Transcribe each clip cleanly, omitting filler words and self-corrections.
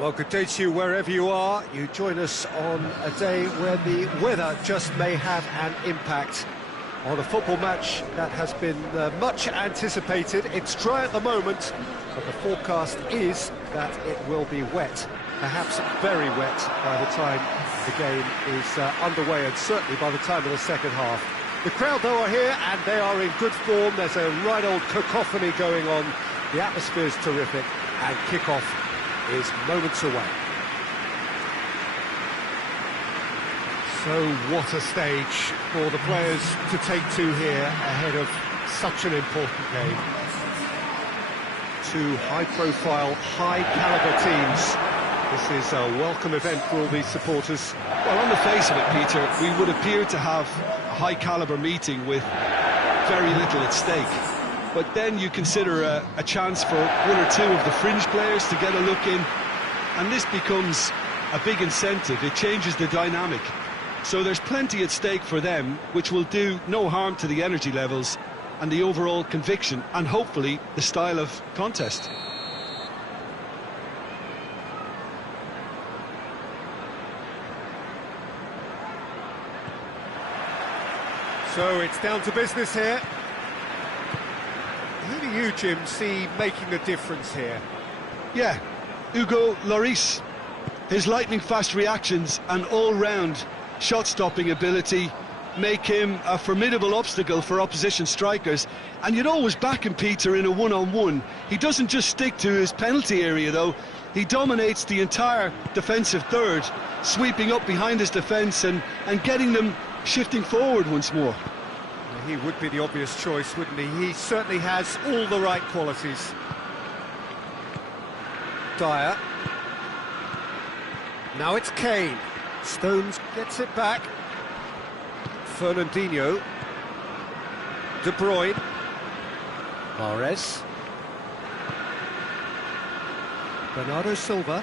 Well, good day to you wherever you are. You join us on a day where the weather just may have an impact on a football match that has been much anticipated. It's dry at the moment, but the forecast is that it will be wet, perhaps very wet by the time the game is underway, and certainly by the time of the second half. The crowd, though, are here, and they are in good form. There's a right old cacophony going on. The atmosphere's terrific, and kick-off is moments away. So what a stage for the players to take to here ahead of such an important game. Two high-profile, high-caliber teams. This is a welcome event for all these supporters. Well, on the face of it, Peter, we would appear to have a high-caliber meeting with very little at stake. But then you consider a chance for one or two of the fringe players to get a look in, and this becomes a big incentive. It changes the dynamic. So there's plenty at stake for them, which will do no harm to the energy levels and the overall conviction, and hopefully the style of contest. So it's down to business here. Who do you, Jim, see making the difference here? Yeah, Hugo Lloris. His lightning-fast reactions and all-round shot-stopping ability make him a formidable obstacle for opposition strikers. And you'd always back him, Peter, in a one-on-one. He doesn't just stick to his penalty area, though. He dominates the entire defensive third, sweeping up behind his defence and getting them shifting forward once more. He would be the obvious choice, wouldn't he? He certainly has all the right qualities. Dyer. Now it's Kane. Stones gets it back. Fernandinho. De Bruyne. Mahrez. Bernardo Silva.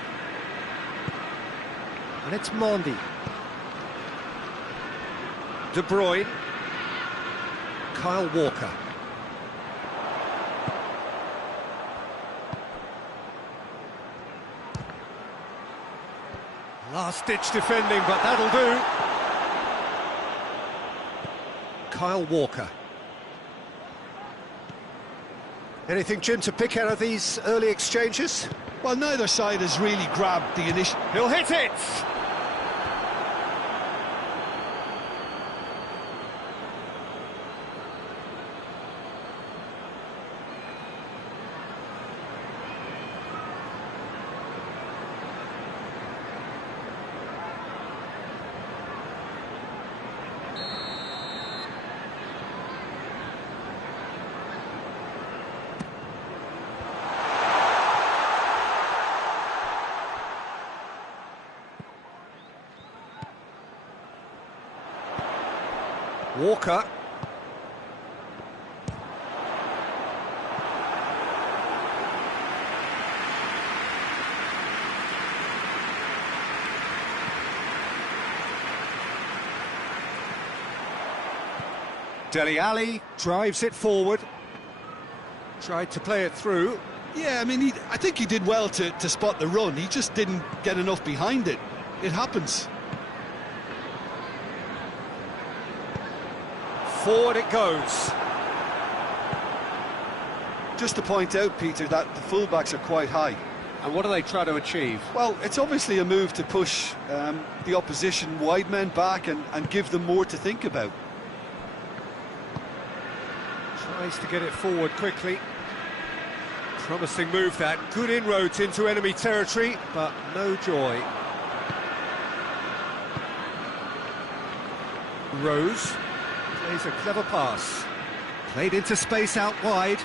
And it's Mendy. De Bruyne. Kyle Walker. Last-ditch defending, but that'll do. Kyle Walker. Anything, Jim, to pick out of these early exchanges? Well, neither side has really grabbed the initial... He'll hit it! Walker. Dele Alli drives it forward. Tried to play it through. Yeah, I mean, I think he did well to spot the run. He just didn't get enough behind it. It happens. Forward it goes. Just to point out, Peter, that the fullbacks are quite high. And what do they try to achieve? Well, it's obviously a move to push the opposition wide men back and give them more to think about. Tries to get it forward quickly. Promising move that. Good inroads into enemy territory, but no joy. Rose. Plays a clever pass. Played into space out wide.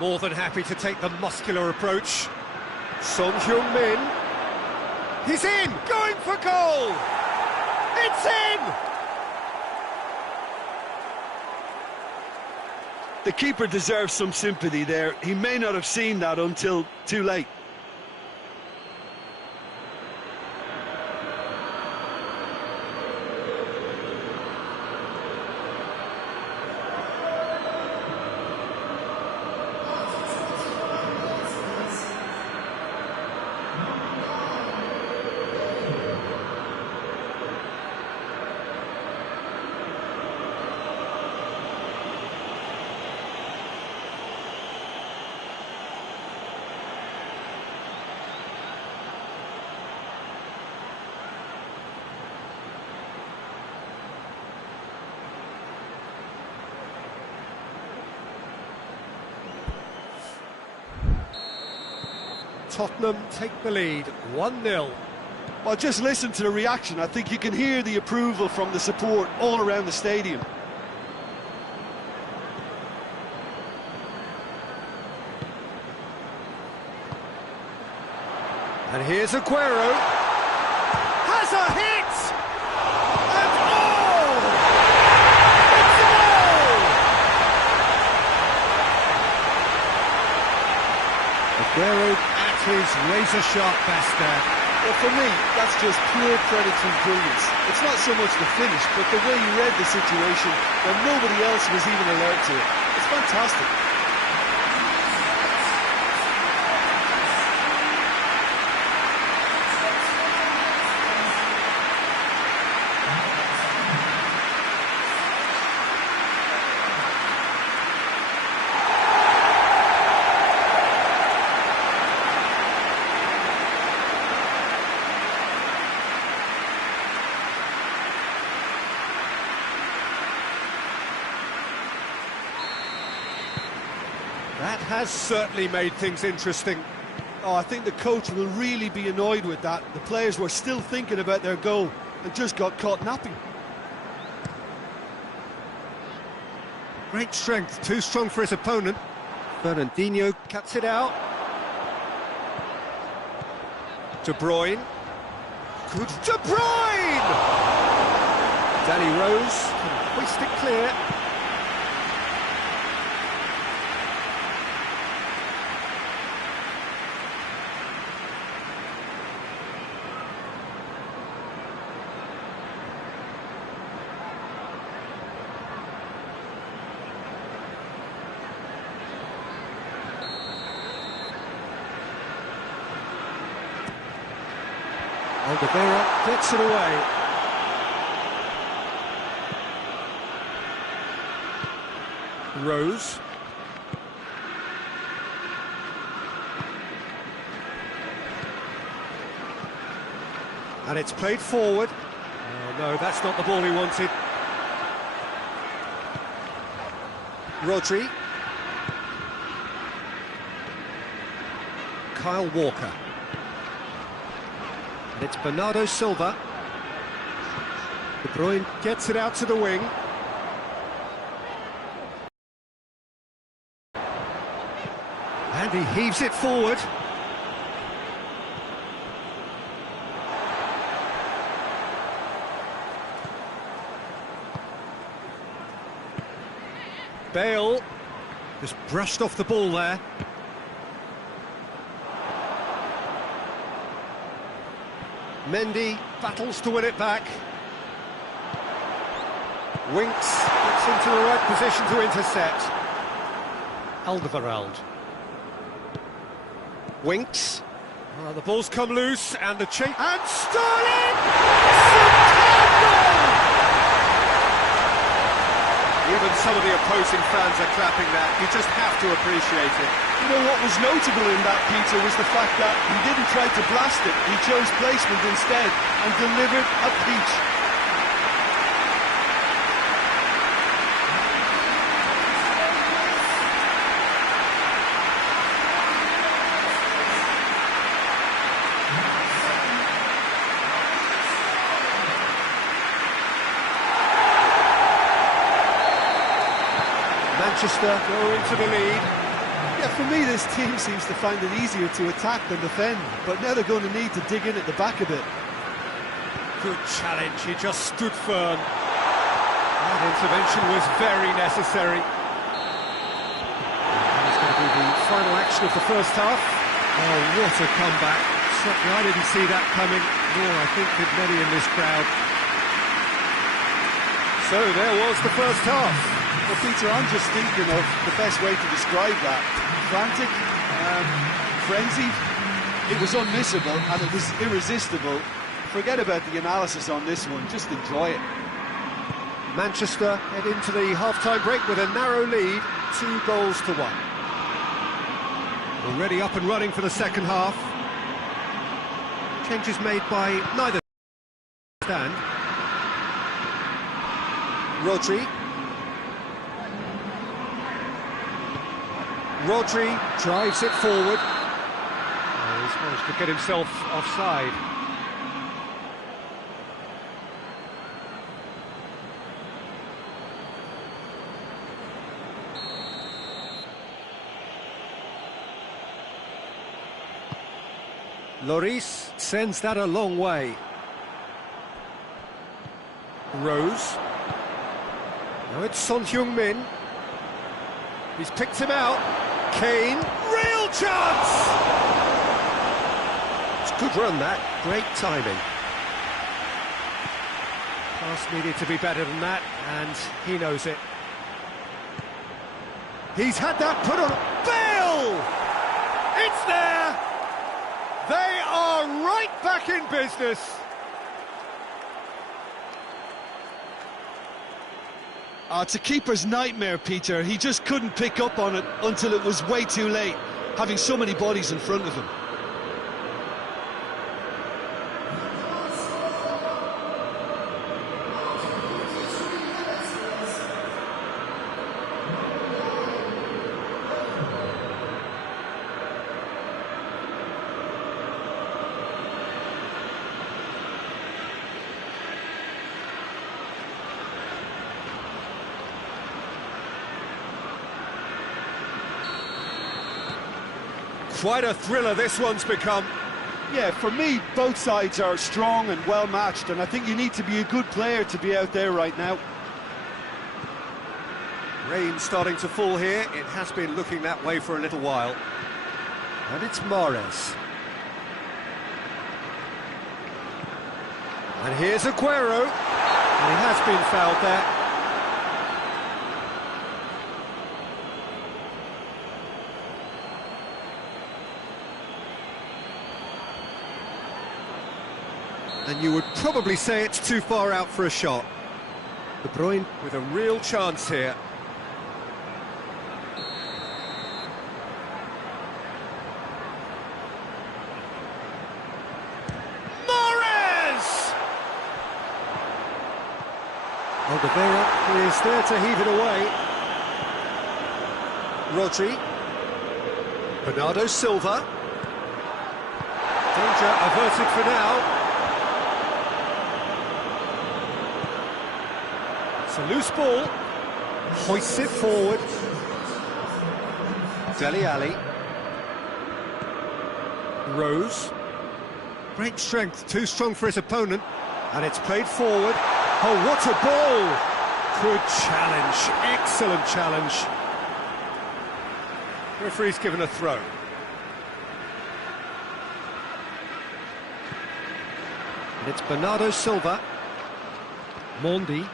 More than happy to take the muscular approach. Son Heung-min. He's in! Going for goal! It's in! The keeper deserves some sympathy there. He may not have seen that until too late. Tottenham take the lead, 1-0. Well, just listen to the reaction. I think you can hear the approval from the support all around the stadium. And here's Aguero. Has a hit! And oh! It's a goal! Aguero at his razor-sharp best there. Well, for me, that's just pure predatory brilliance. It's not so much the finish, but the way he read the situation when nobody else was even alert to it. It's fantastic. That has certainly made things interesting. Oh, I think the coach will really be annoyed with that. The players were still thinking about their goal and just got caught napping. Great strength, too strong for his opponent. Fernandinho cuts it out. De Bruyne. Good De Bruyne! Danny Rose can hoist it clear. Alderweireld gets it away. Rose. And it's played forward. Oh no, that's not the ball he wanted. Rodri. Kyle Walker. And it's Bernardo Silva. De Bruyne gets it out to the wing. And he heaves it forward. Bale just brushed off the ball there. Mendy battles to win it back. Winks gets into the right position to intercept. Alderweireld. Winks. The ball's come loose and the chase. And Sterling! Superb goal! Even some of the opposing fans are clapping that. You just have to appreciate it. You know, what was notable in that, Peter, was the fact that he didn't try to blast it. He chose placement instead and delivered a peach. Manchester go into the lead. Yeah, for me, this team seems to find it easier to attack than defend, but now they're going to need to dig in at the back a bit. Good challenge, he just stood firm. That intervention was very necessary. It's going to be the final action of the first half. Oh, what a comeback. Certainly I didn't see that coming, nor I think did many in this crowd. So there was the first half. Well, Peter, I'm just thinking of the best way to describe that. Frantic, frenzied. It was unmissable and it was irresistible. Forget about the analysis on this one, just enjoy it. Manchester head into the half-time break with a narrow lead, 2-1. Already up and running for the second half. Changes made by neither stand. Rodri drives it forward. He's managed to get himself offside. Lloris sends that a long way. Rose. Now it's Son Heung-min. He's picked him out. Kane. Real chance! It's a good run, that. Great timing. Pass needed to be better than that, and he knows it. He's had that put on. Bale! It's there! They are right back in business. It's a keeper's nightmare, Peter. He just couldn't pick up on it until it was way too late, having so many bodies in front of him. Quite a thriller this one's become. Yeah, for me, both sides are strong and well matched, and I think you need to be a good player to be out there right now. Rain starting to fall here. It has been looking that way for a little while. And it's Mahrez. And here's Aguero. And he has been fouled there. And you would probably say it's too far out for a shot. De Bruyne with a real chance here. Mahrez! Alderweireld is there to heave it away. Rodri. Bernardo Silva. Danger averted for now. A loose ball, hoists it forward. Dele Alli. Rose. Great strength, too strong for his opponent. And it's played forward. Oh, what a ball! Good challenge, excellent challenge. Referee's given a throw. And it's Bernardo Silva. Mondi.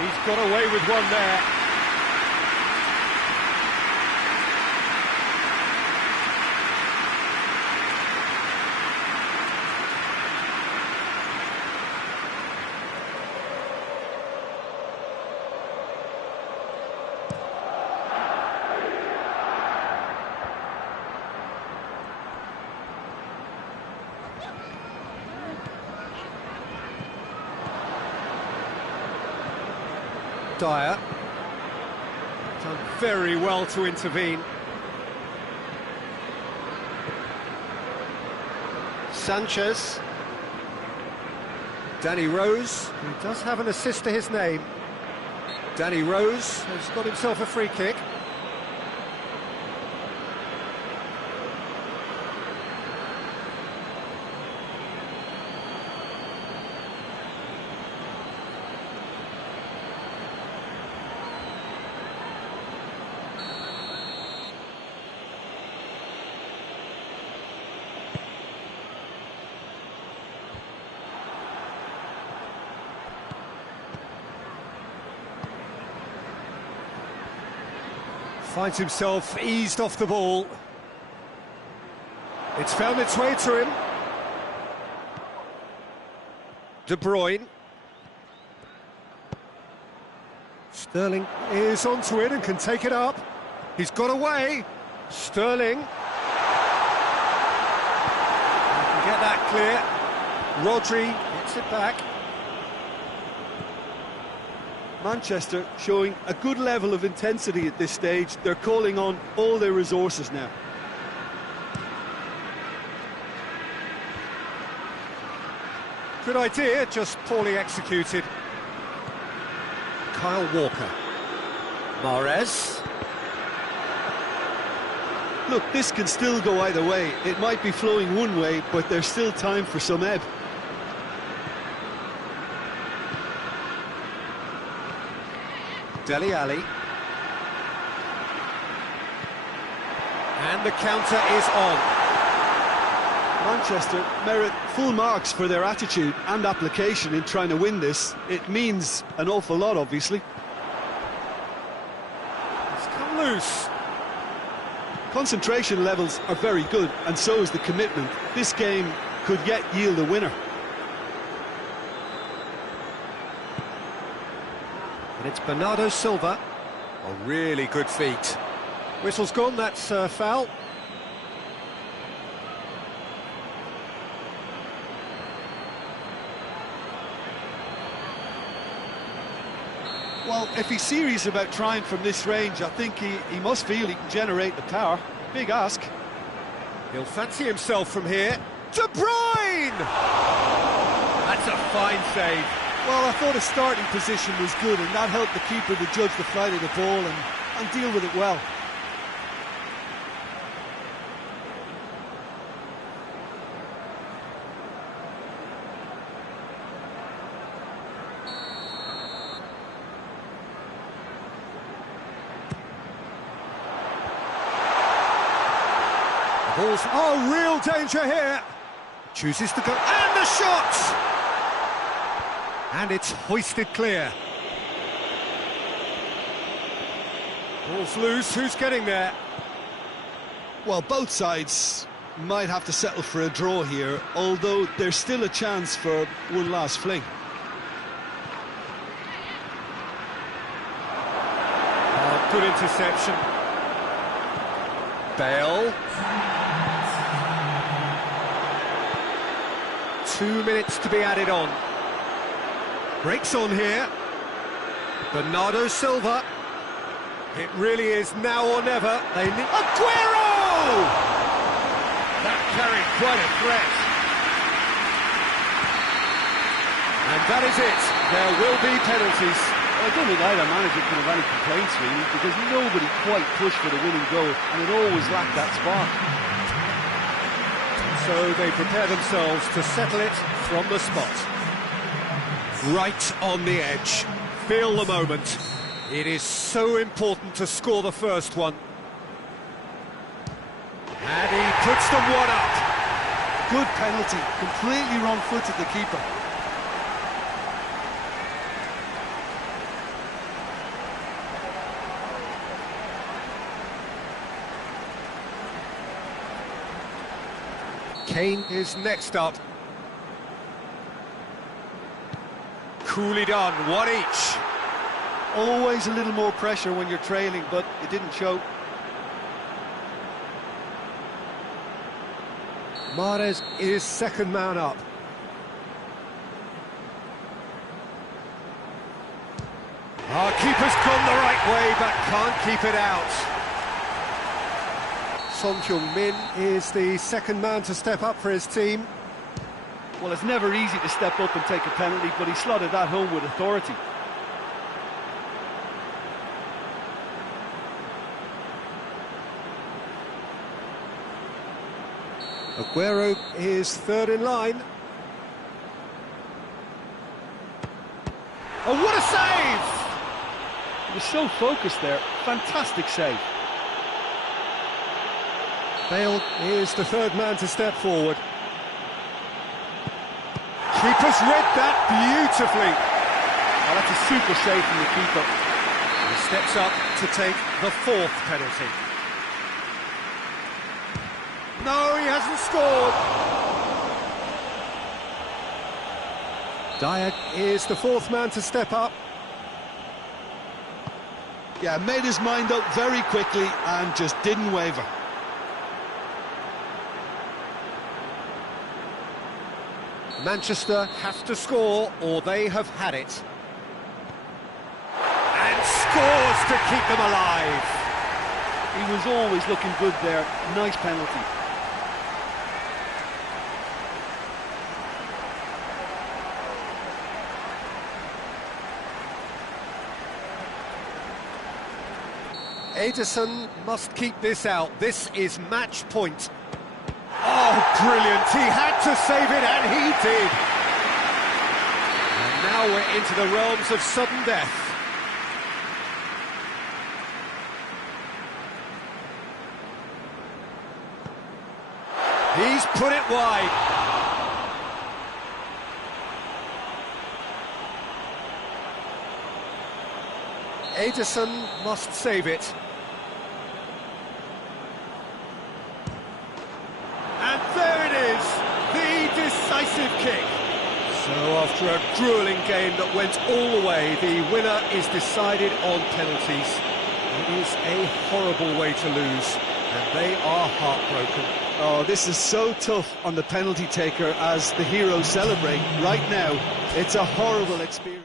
He's got away with one there. Dyer. Done very well to intervene. Sanchez. Danny Rose, who does have an assist to his name. Danny Rose has got himself a free kick. Finds himself eased off the ball. It's found its way to him. De Bruyne. Sterling is onto it and can take it up. He's got away. Sterling. Can get that clear. Rodri gets it back. Manchester showing a good level of intensity at this stage. They're calling on all their resources now. Good idea, just poorly executed. Kyle Walker. Mahrez. Look, this can still go either way. It might be flowing one way, but there's still time for some ebb. Dele Alli. And the counter is on. Manchester merit full marks for their attitude and application in trying to win this. It means an awful lot, obviously. It's come loose. Concentration levels are very good, and so is the commitment. This game could yet yield a winner. And it's Bernardo Silva. A really good feat. Whistle's gone, that's foul. Well, if he's serious about trying from this range, I think he must feel he can generate the power. Big ask. He'll fancy himself from here. De Bruyne! That's a fine save. Well, I thought his starting position was good, and that helped the keeper to judge the flight of the ball and deal with it well. Ball's, oh, real danger here. Chooses to go, and the shot! And it's hoisted clear. Ball's loose, who's getting there? Well, both sides might have to settle for a draw here, although there's still a chance for one last fling. Oh, good interception. Bale. 2 minutes to be added on. Breaks on here. Bernardo Silva. It really is now or never. They need Aguero! That carried quite a threat. And that is it. There will be penalties. I don't think either manager could have any complaints, really, because nobody quite pushed for the winning goal, and it always lacked that spark. So they prepare themselves to settle it from the spot. Right on the edge. Feel the moment. It is so important to score the first one. And he puts them one up. Good penalty. Completely wrong-footed, the keeper. Kane is next up. Coolly done, one each. Always a little more pressure when you're trailing, but it didn't show. Mahrez is second man up. Our keeper's gone the right way, but can't keep it out. Son Heung-min is the second man to step up for his team. Well, it's never easy to step up and take a penalty, but he slotted that home with authority. Aguero is third in line. Oh, what a save! He was so focused there. Fantastic save. Bale is the third man to step forward. Keeper's read that beautifully. Oh, that's a super save from the keeper. He steps up to take the fourth penalty. No, he hasn't scored. Dyer is the fourth man to step up. Yeah, made his mind up very quickly and just didn't waver. Manchester have to score or they have had it. And scores to keep them alive. He was always looking good there. Nice penalty. Ederson must keep this out. This is match point. Oh, brilliant. He had to save it, and he did. And now we're into the realms of sudden death. He's put it wide. Ederson must save it. And there it is, the decisive kick. So after a gruelling game that went all the way, the winner is decided on penalties. It is a horrible way to lose, and they are heartbroken. Oh, this is so tough on the penalty taker as the heroes celebrate. Right now, it's a horrible experience.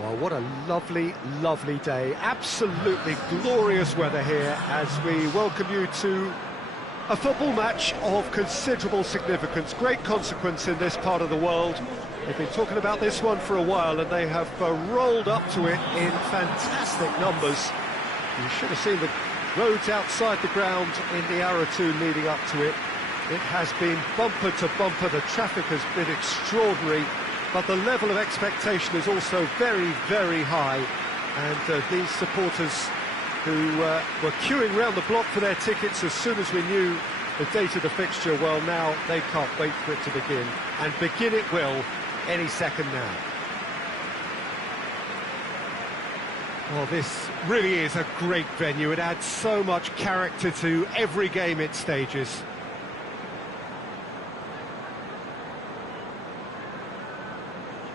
Well, what a lovely, lovely day. Absolutely glorious weather here as we welcome you to a football match of considerable significance, great consequence in this part of the world. They've been talking about this one for a while and they have rolled up to it in fantastic numbers. You should have seen the roads outside the ground in the hour or two leading up to it. It has been bumper to bumper, the traffic has been extraordinary. But the level of expectation is also very, very high. And these supporters who were queuing round the block for their tickets as soon as we knew the date of the fixture, well, now they can't wait for it to begin. And begin it will any second now. Well, this really is a great venue. It adds so much character to every game it stages.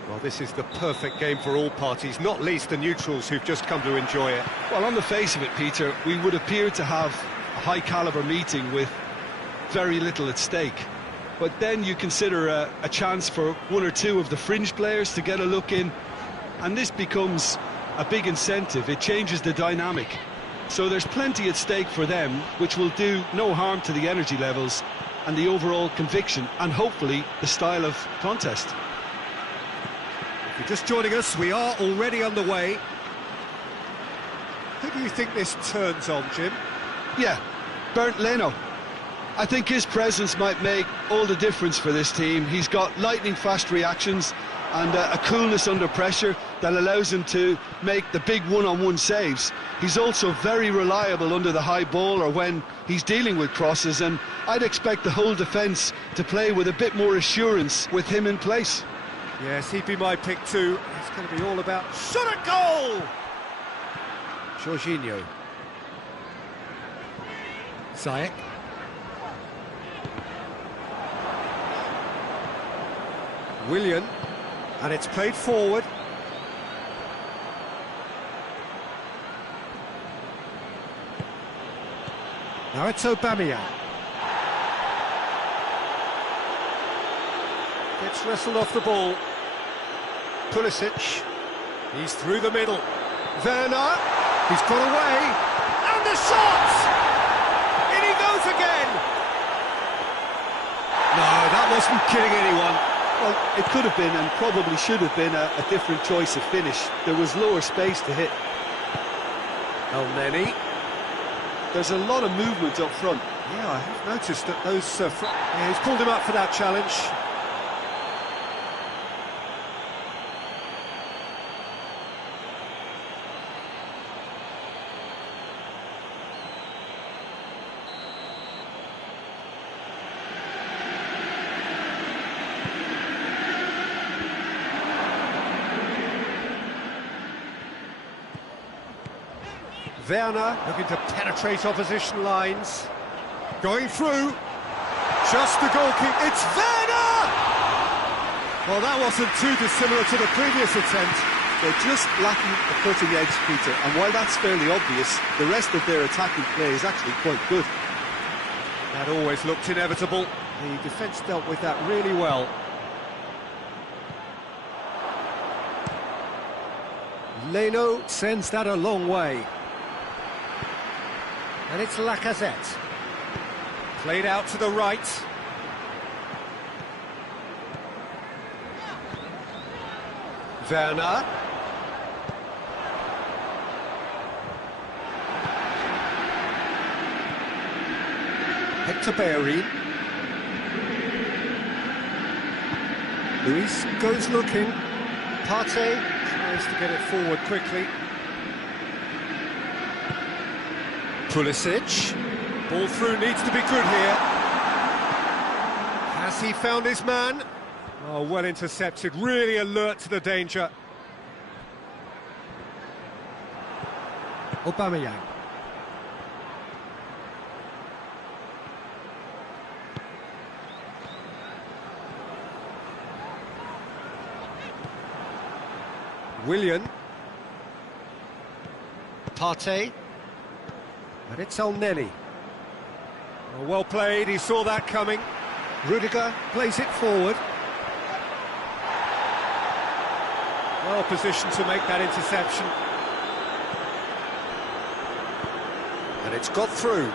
Well, this is the perfect game for all parties, not least the neutrals who've just come to enjoy it. Well, on the face of it, Peter, we would appear to have a high-caliber meeting with very little at stake. But then you consider a chance for one or two of the fringe players to get a look in, and this becomes a big incentive. It changes the dynamic. So there's plenty at stake for them, which will do no harm to the energy levels and the overall conviction, and hopefully the style of contest. If you're just joining us, we are already underway. Who do you think this turns on, Jim? Yeah, Bernd Leno. I think his presence might make all the difference for this team. He's got lightning-fast reactions and a coolness under pressure that allows him to make the big one-on-one saves. He's also very reliable under the high ball or when he's dealing with crosses, and I'd expect the whole defence to play with a bit more assurance with him in place. Yes, he'd be my pick too. It's going to be all about shot at goal! Jorginho. Ziyech. Willian. And it's played forward. Now it's Aubameyang. Gets wrestled off the ball. Pulisic. He's through the middle. Werner. He's got away. And the shot! In he goes again! No, that wasn't kidding anyone. Well, it could have been and probably should have been a different choice of finish. There was lower space to hit. El-Neni. There's a lot of movement up front. Yeah, I have noticed that those... yeah, he's pulled him up for that challenge. Werner looking to penetrate opposition lines. Going through. Just the goal kick. It's Werner! Well, that wasn't too dissimilar to the previous attempt. They're just lacking the cutting edge, Peter, and while that's fairly obvious, the rest of their attacking play is actually quite good. That always looked inevitable. The defence dealt with that really well. Leno sends that a long way. And it's Lacazette. Played out to the right. Werner. Hector Bellerin. Luis goes looking. Partey tries to get it forward quickly. Pulisic. Ball through needs to be good here. Has he found his man? Oh, well intercepted, really alert to the danger. Aubameyang. Willian. Partey. And it's El-Neni. Oh, well played, he saw that coming. Rudiger plays it forward. Well positioned to make that interception. And it's got through.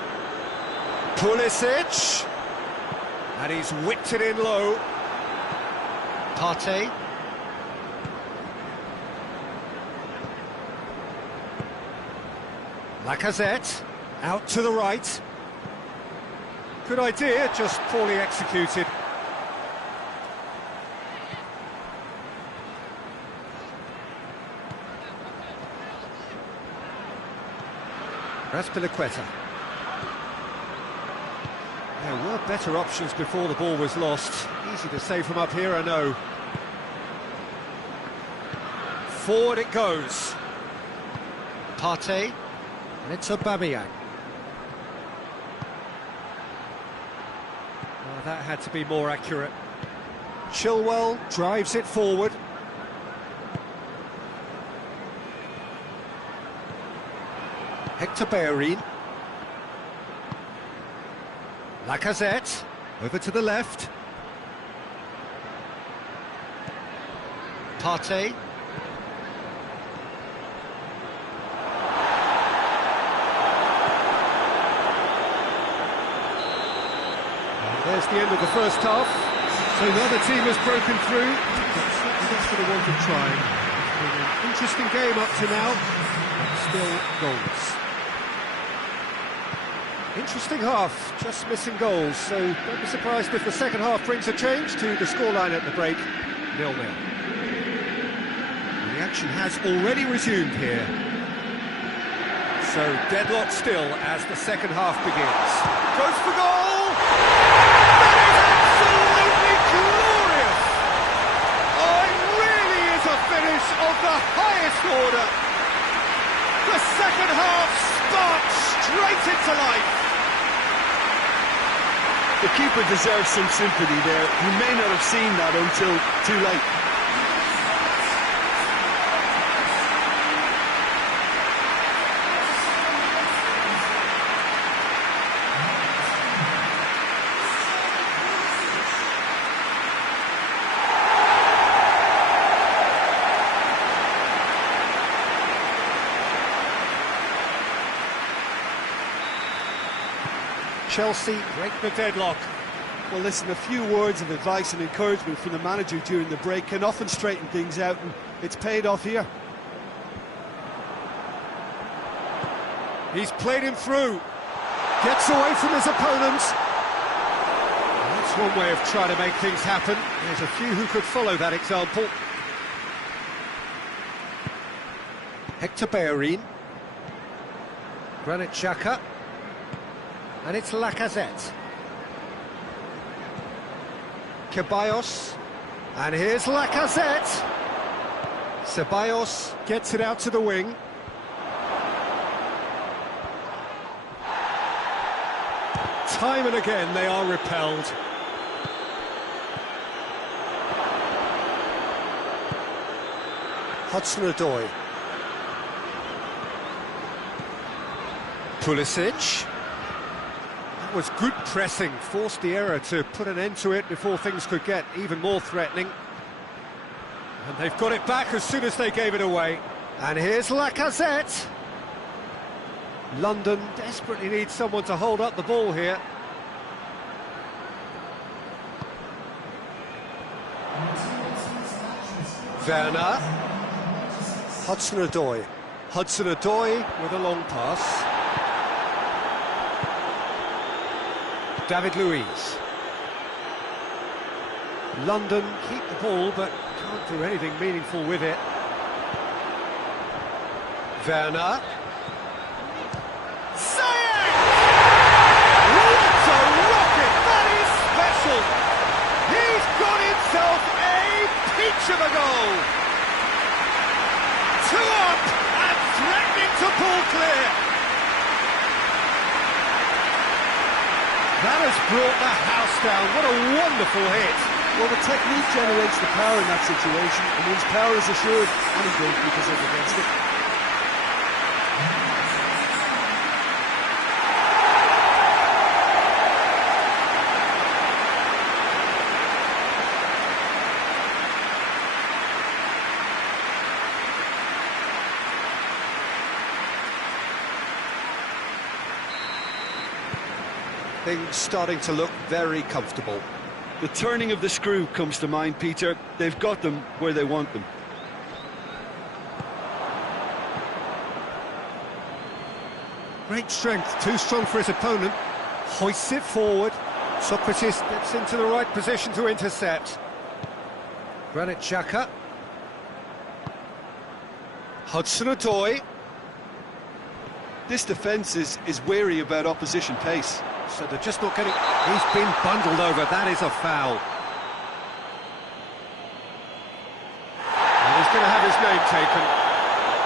Pulisic. And he's whipped it in low. Partey. Lacazette. Out to the right. Good idea, just poorly executed. Azpilicueta. There were better options before the ball was lost. Easy to say from up here, I know. Forward it goes. Partey. And it's Aubameyang. Oh, that had to be more accurate. Chilwell drives it forward. Hector Bellerin. Lacazette. Over to the left. Partey. There's the end of the first half. So neither team has broken through. But that's for the want of trying. It's been an interesting game up to now, but still goals. Interesting half, just missing goals. So don't be surprised if the second half brings a change to the scoreline at the break, 0-0. The action has already resumed here. So deadlock still as the second half begins. Goes for goal! That is absolutely glorious! I'm is of the highest order. The second half sparks straight into life. The keeper deserves some sympathy there. He may not have seen that until too late. Chelsea break the deadlock. Well, listen, a few words of advice and encouragement from the manager during the break can often straighten things out, and it's paid off here. He's played him through. Gets away from his opponent. That's one way of trying to make things happen. There's a few who could follow that example. Hector Bellerin. Granit Xhaka. And it's Lacazette. Ceballos. And here's Lacazette. Ceballos gets it out to the wing. Time and again they are repelled. Hudson-Odoi. Pulisic. That was good pressing, forced the error to put an end to it before things could get even more threatening. And they've got it back as soon as they gave it away. And here's Lacazette. London desperately needs someone to hold up the ball here. Werner. Hudson-Odoi. Hudson-Odoi with a long pass. David Luiz. London keep the ball but can't do anything meaningful with it. Werner. Ziyech! What a rocket! That is special! He's got himself a peach of a goal! Two up and threatening to pull clear! That has brought the house down. What a wonderful hit. Well, the technique generates the power in that situation, and once power is assured, any goalkeeper's up against it. Things starting to look very comfortable. The turning of the screw comes to mind, Peter. They've got them where they want them. Great strength, too strong for his opponent. Hoists it forward. Socrates gets into the right position to intercept. Granit Xhaka. Hudson-Odoi. This defence is wary about opposition pace. So they're just not getting... He's been bundled over, that is a foul. And he's going to have his name taken.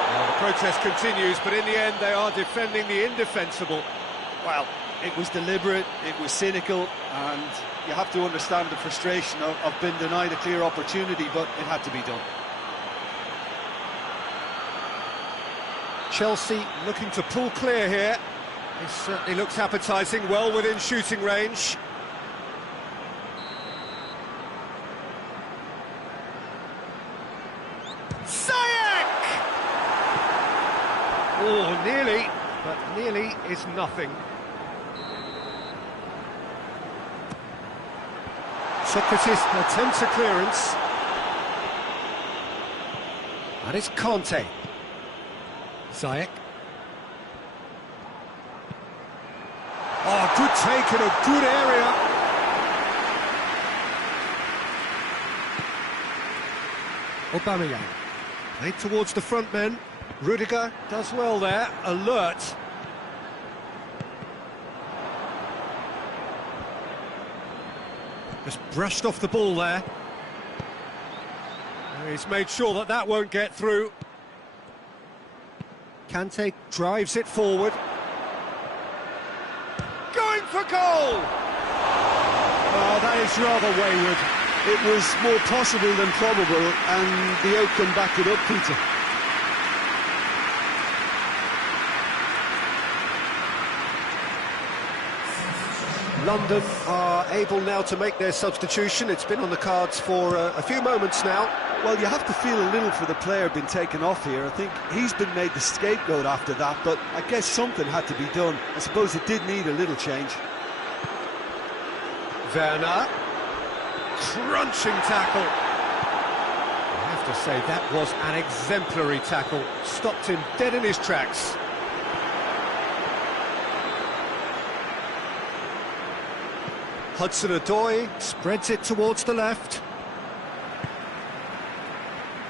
Well, the protest continues, but in the end they are defending the indefensible. Well, it was deliberate, it was cynical, and you have to understand the frustration of being denied a clear opportunity, but it had to be done. Chelsea looking to pull clear here. It certainly looks appetising, well within shooting range. Ziyech! Oh, nearly, but nearly is nothing. Socrates attempts a clearance. And it's Conte. Ziyech. Oh, good take in a good area. Aubameyang. Played towards the front men. Rudiger does well there. Alert. Just brushed off the ball there. He's made sure that that won't get through. Kante drives it forward. Going for goal! Oh, that is rather wayward. It was more possible than probable, and the outcome backed it up, Peter. London are able now to make their substitution. It's been on the cards for a few moments now. Well, you have to feel a little for the player being taken off here. I think he's been made the scapegoat after that, but I guess something had to be done. I suppose it did need a little change. Werner, crunching tackle. I have to say, that was an exemplary tackle. Stopped him dead in his tracks. Hudson-Odoi spreads it towards the left.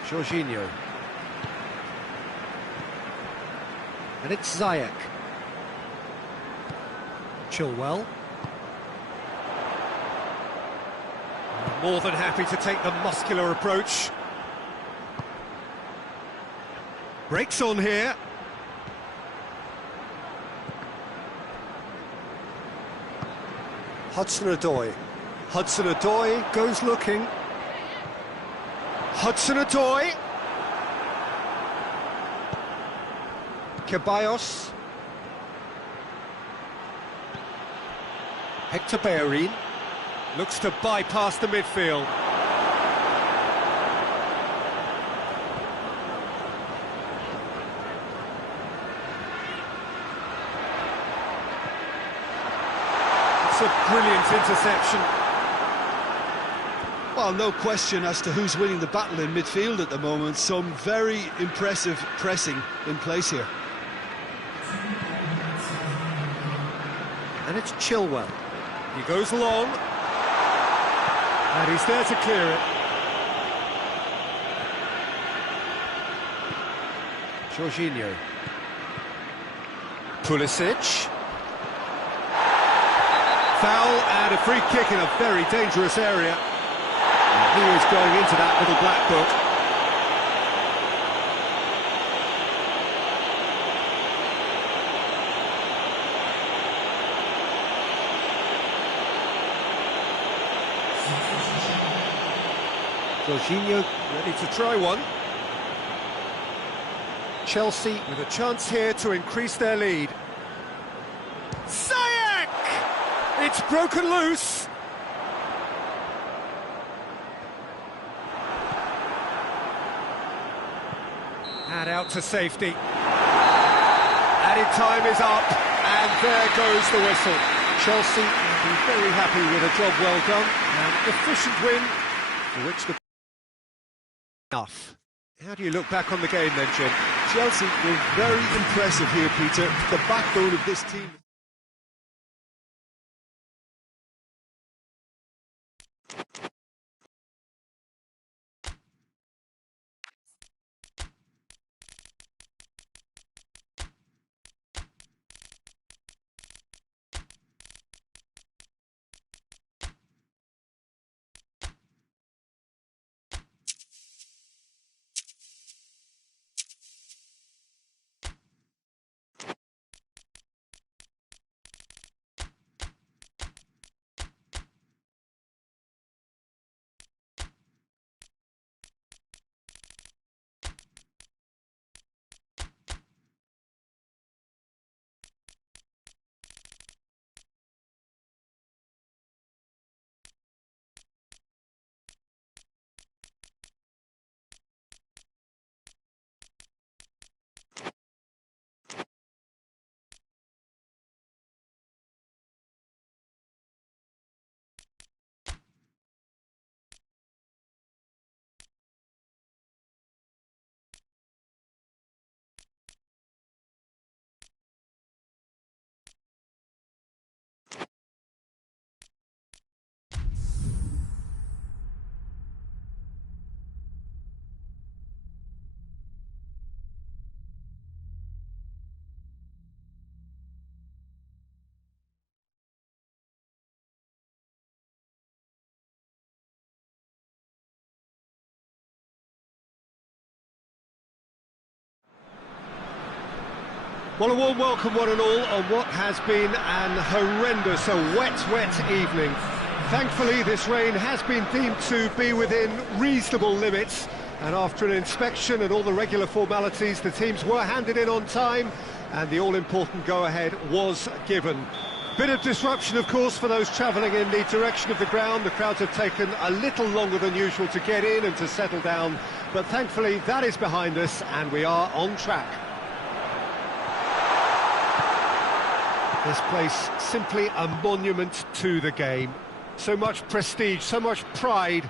Jorginho. And it's Ziyech. Chilwell. More than happy to take the muscular approach. Breaks on here. Hudson-Odoi. Hudson-Odoi goes looking. Hudson-Odoi. Ceballos. Hector Bellerin looks to bypass the midfield. It's a brilliant interception. Well, no question as to who's winning the battle in midfield at the moment. Some very impressive pressing in place here. And it's Chilwell. He goes long. And he's there to clear it. Jorginho. Pulisic. Foul and a free kick in a very dangerous area. And he is going into that little black book. Jorginho ready to try one. Chelsea with a chance here to increase their lead. Ziyech! It's broken loose. And out to safety. Added time is up, and there goes the whistle. Chelsea will be very happy with a job well done, and efficient win for which the enough. How do you look back on the game then, Jim? Chelsea were very impressive here, Peter. The backbone of this team. Well, a warm welcome, one and all, on what has been an horrendous, a wet evening. Thankfully, this rain has been deemed to be within reasonable limits, and after an inspection and all the regular formalities, the teams were handed in on time, and the all-important go-ahead was given. Bit of disruption, of course, for those travelling in the direction of the ground. The crowds have taken a little longer than usual to get in and to settle down, but thankfully that is behind us, and we are on track. This place simply a monument to the game. So much prestige, so much pride,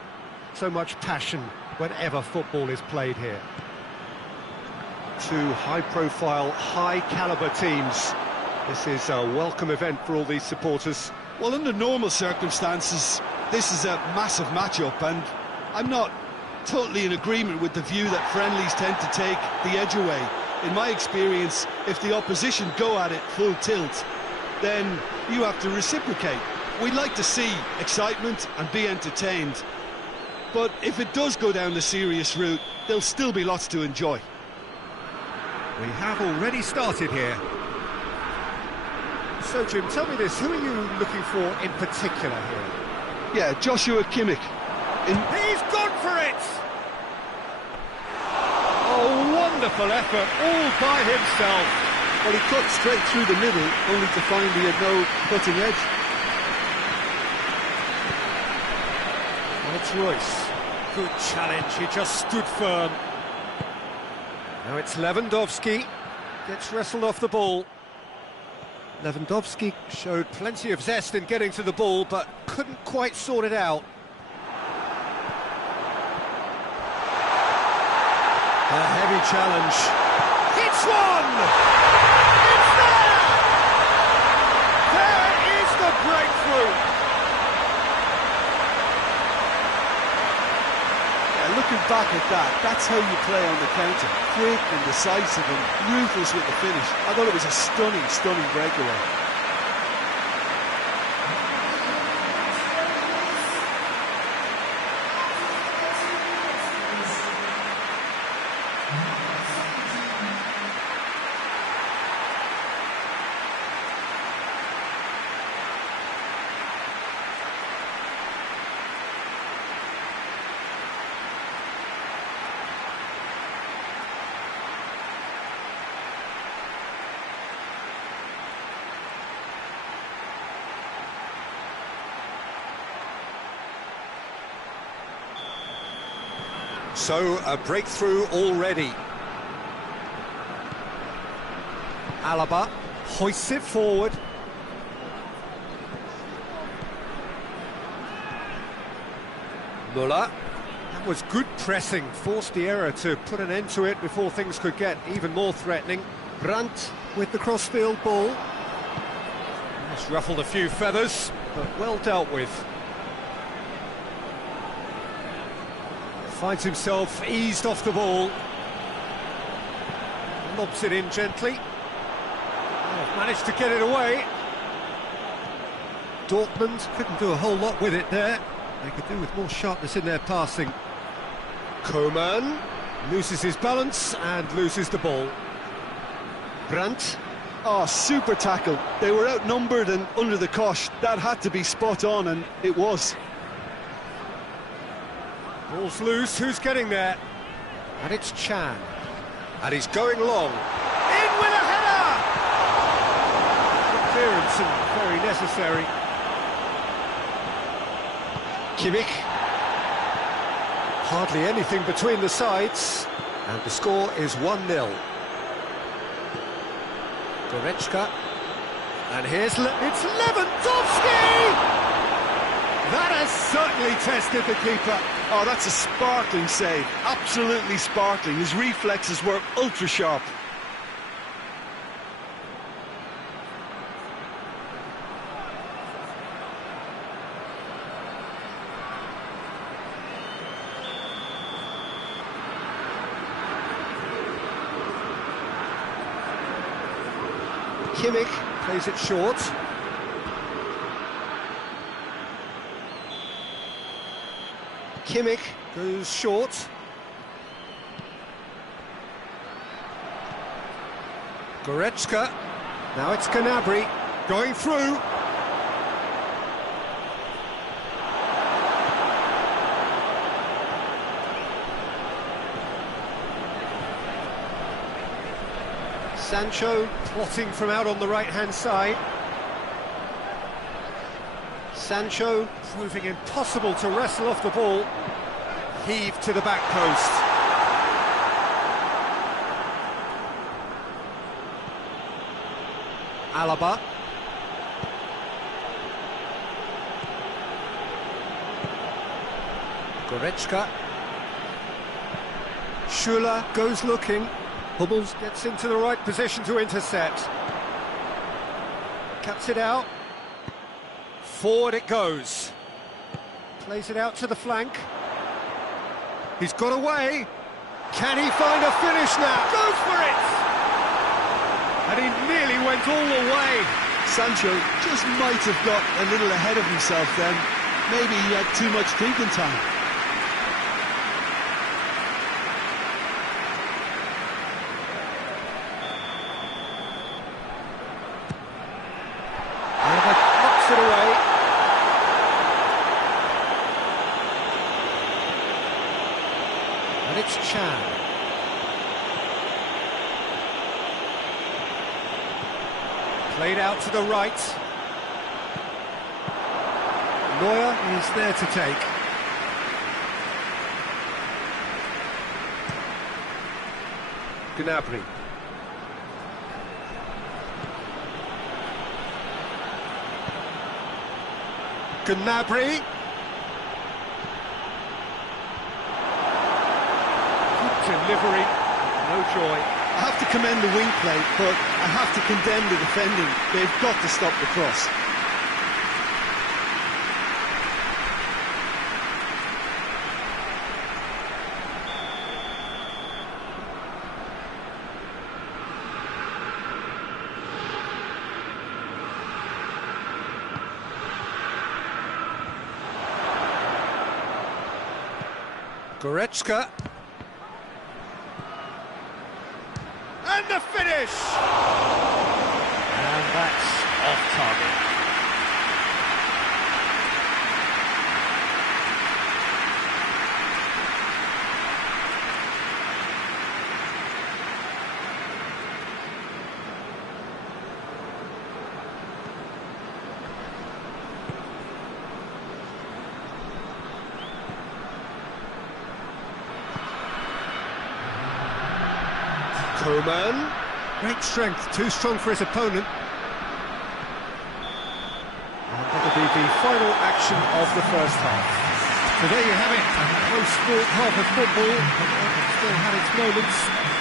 so much passion whenever football is played here. Two high-profile, high-caliber teams. This is a welcome event for all these supporters. Well, under normal circumstances, this is a massive match-up, and I'm not totally in agreement with the view that friendlies tend to take the edge away. In my experience, if the opposition go at it full tilt, then you have to reciprocate. We'd like to see excitement and be entertained, but if it does go down the serious route, there'll still be lots to enjoy. We have already started here. So, Jim, tell me this, who are you looking for in particular here? Yeah, Joshua Kimmich. He's gone for it! Oh, wonderful effort, all by himself. Well, he cut straight through the middle, only to find he had no cutting edge. It's Royce. Good challenge, he just stood firm. Now it's Lewandowski, gets wrestled off the ball. Lewandowski showed plenty of zest in getting to the ball, but couldn't quite sort it out. A heavy challenge. It's one! It's there! There is the breakthrough! Yeah, looking back at that, that's how you play on the counter. Quick and decisive and ruthless with the finish. I thought it was a stunning breakaway. So, a breakthrough already. Alaba hoists it forward. Muller. That was good pressing, forced the error to put an end to it before things could get even more threatening. Brandt with the crossfield ball. It's ruffled a few feathers, but well dealt with. Finds himself eased off the ball. Lobs it in gently. Oh, managed to get it away. Dortmund couldn't do a whole lot with it there. They could do with more sharpness in their passing. Coman loses his balance and loses the ball. Brandt. Oh, super tackle. They were outnumbered and under the cosh. That had to be spot on, and it was. Ball's loose, who's getting there? And it's Chan. And he's going long. In with a header! Clearance and very necessary. Kimmich. Hardly anything between the sides. And the score is 1-0. Goretzka. And here's it's Lewandowski! That has certainly tested the keeper. Oh, that's a sparkling save. Absolutely sparkling. His reflexes were ultra sharp. Kimmich plays it short. Kimmich goes short. Goretzka. Now it's Gnabry going through. Sancho plotting from out on the right-hand side. Sancho proving impossible to wrestle off the ball. Heaved to the back post. Alaba. Goretzka. Schüller goes looking. Hummels gets into the right position to intercept. Cuts it out. Forward it goes. Plays it out to the flank. He's got away. Can he find a finish now? Goes for it! And he nearly went all the way. Sancho just might have got a little ahead of himself then. Maybe he had too much thinking time. Knocks it away. And it's Chan. Played out to the right. Neuer is there to take. Gnabry. Gnabry. Good delivery, no joy. I have to commend the wing play, but I have to condemn the defending. They've got to stop the cross. Goretzka. And the finish! And that's off target. Coman. Great strength, too strong for his opponent. And that'll be the final action of the first half. So there you have it, a close-fought half of football. Still had its moments,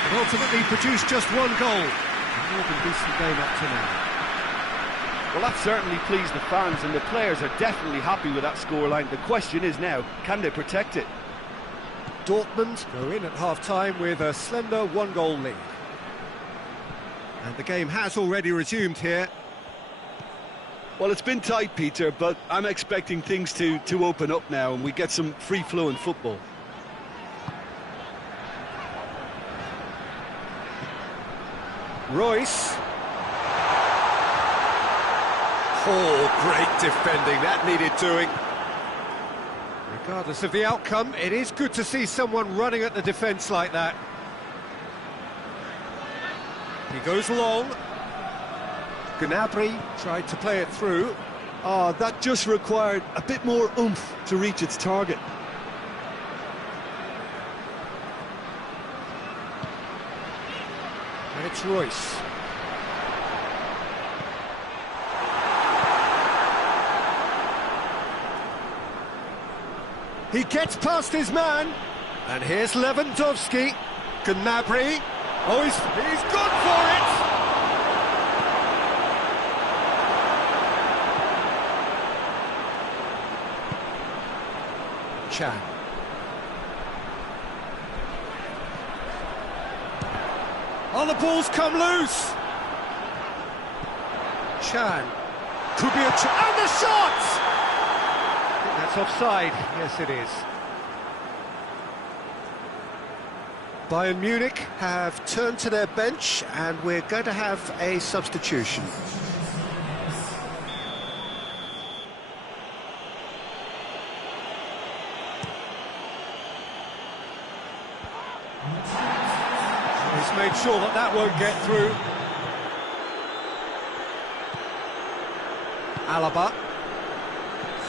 but ultimately produced just one goal. A more than decent game up to now. Well, that certainly pleased the fans, and the players are definitely happy with that scoreline. The question is now, can they protect it? Dortmund go in at half-time with a slender one-goal lead. And the game has already resumed here. Well, it's been tight, Peter, but I'm expecting things to open up now and we get some free-flowing football. Royce. Oh, great defending, that needed doing. Regardless of the outcome, it is good to see someone running at the defence like that. He goes long. Gnabry tried to play it through. That just required a bit more oomph to reach its target. And it's Royce. He gets past his man. And here's Lewandowski. Gnabry. Oh, he's gone for it! Chan. Oh, the ball's come loose! Chan. Could be a... And the shot! I think that's offside. Yes, it is. Bayern Munich have turned to their bench and we're going to have a substitution. He's made sure that that won't get through. Alaba.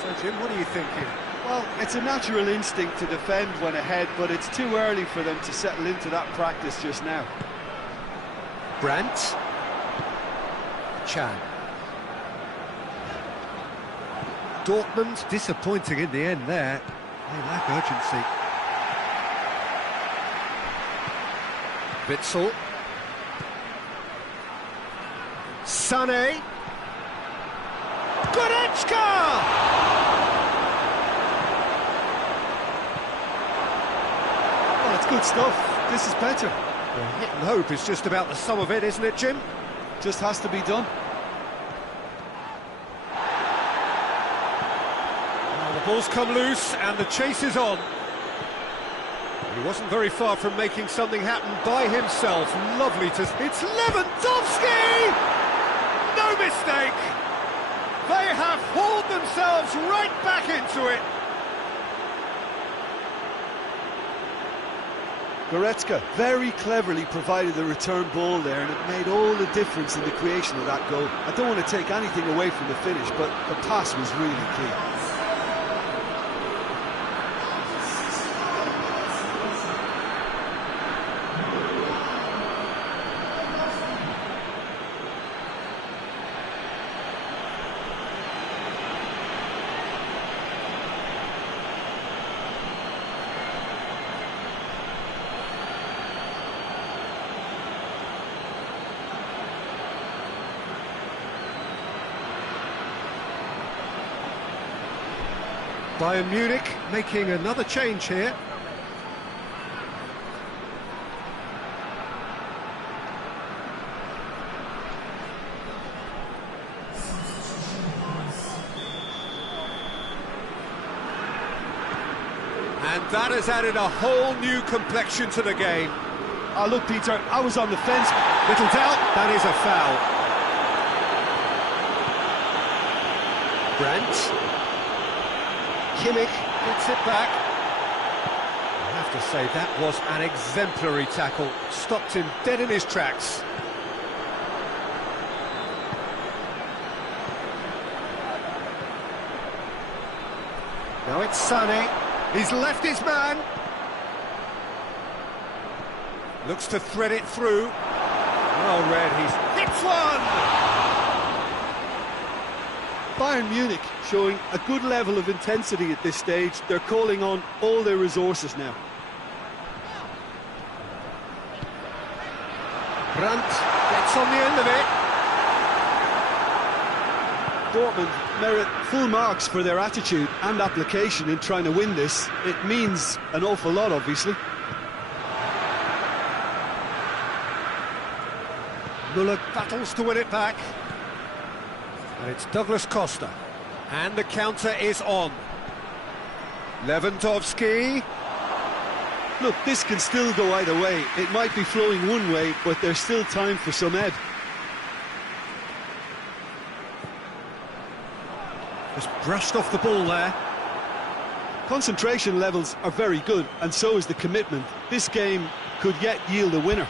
So Jim, what are you thinking? Well, it's a natural instinct to defend when ahead, but it's too early for them to settle into that practice just now. Brandt. Chan. Dortmund disappointing in the end there. They lack urgency. Witsel. Sané. Goretzka! It's good stuff. This is better. Well, hit and hope is just about the sum of it, isn't it, Jim? Just has to be done. Well, the ball's come loose and the chase is on. He wasn't very far from making something happen by himself. Lovely to... It's Lewandowski! No mistake! They have hauled themselves right back into it. Goretzka very cleverly provided the return ball there, and it made all the difference in the creation of that goal. I don't want to take anything away from the finish, but the pass was really key. Bayern Munich making another change here. And that has added a whole new complexion to the game. Oh, look, Peter, I was on the fence. Little doubt, that is a foul. Brandt. Kimmich gets it back. I have to say, that was an exemplary tackle. Stopped him dead in his tracks. Now it's Sané. He's left his man. Looks to thread it through. Well read, he's hits one! Bayern Munich showing a good level of intensity at this stage. They're calling on all their resources now. Brandt gets on the end of it. Dortmund merit full marks for their attitude and application in trying to win this. It means an awful lot, obviously. Müller battles to win it back. And it's Douglas Costa. And the counter is on. Lewandowski. Look, this can still go either way. It might be flowing one way, but there's still time for some ebb. Just brushed off the ball there. Concentration levels are very good, and so is the commitment. This game could yet yield a winner.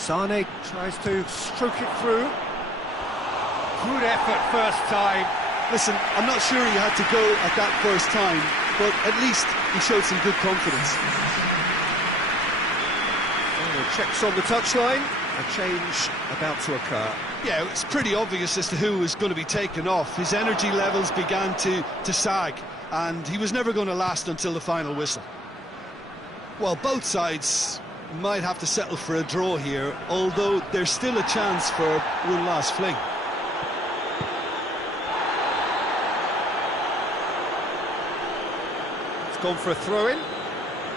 Sane tries to stroke it through. Good effort first time. Listen, I'm not sure he had to go at that first time, but at least he showed some good confidence. Checks on the touchline. A change about to occur. Yeah, it's pretty obvious as to who was going to be taken off. His energy levels began to sag, and he was never going to last until the final whistle. Well, both sides might have to settle for a draw here, although there's still a chance for one last fling. It's gone for a throw-in.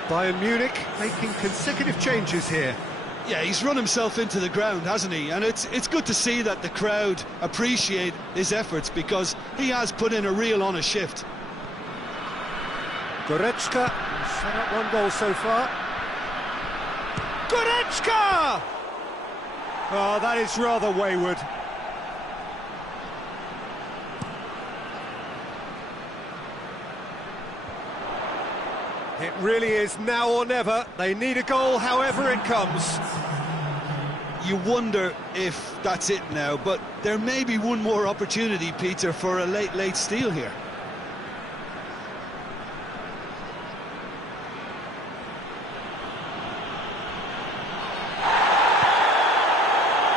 Bayern Munich making consecutive changes here. Yeah, he's run himself into the ground, hasn't he? And it's good to see that the crowd appreciate his efforts, because he has put in a real honest shift. Goretzka set up one goal so far. Goretzka! Oh, that is rather wayward. It really is now or never. They need a goal however it comes. You wonder if that's it now, but there may be one more opportunity, Peter, for a late steal here.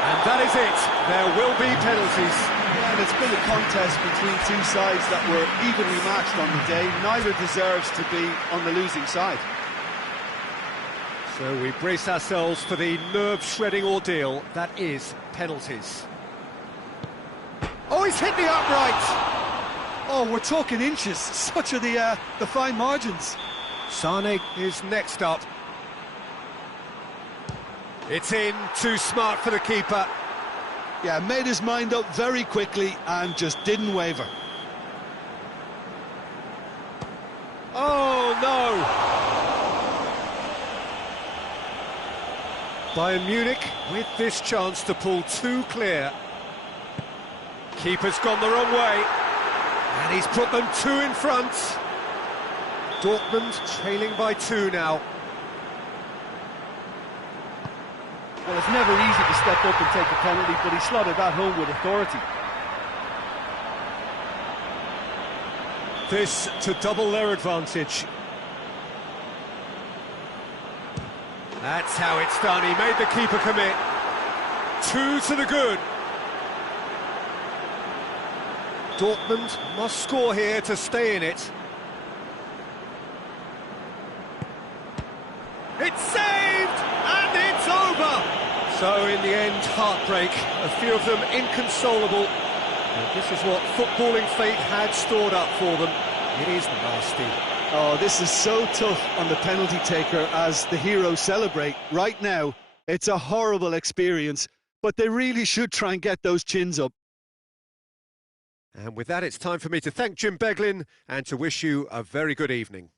And that is it. There will be penalties. Yeah, and it's been a contest between two sides that were evenly matched on the day. Neither deserves to be on the losing side. So we brace ourselves for the nerve-shredding ordeal that is penalties. Oh, he's hit the upright! Oh, we're talking inches. Such are the fine margins. Sane is next up. It's in, too smart for the keeper. Yeah, made his mind up very quickly and just didn't waver. Oh, no! Bayern Munich with this chance to pull two clear. Keeper's gone the wrong way, and he's put them two in front. Dortmund trailing by two now. Well, it's never easy to step up and take a penalty, but he slotted that home with authority. This to double their advantage. That's how it's done. He made the keeper commit. Two to the good. Dortmund must score here to stay in it. It's saved! And it's over! So in the end, heartbreak. A few of them inconsolable. And this is what footballing fate had stored up for them. It is nasty. Oh, this is so tough on the penalty taker as the heroes celebrate. Right now, it's a horrible experience, but they really should try and get those chins up. And with that, it's time for me to thank Jim Beglin and to wish you a very good evening.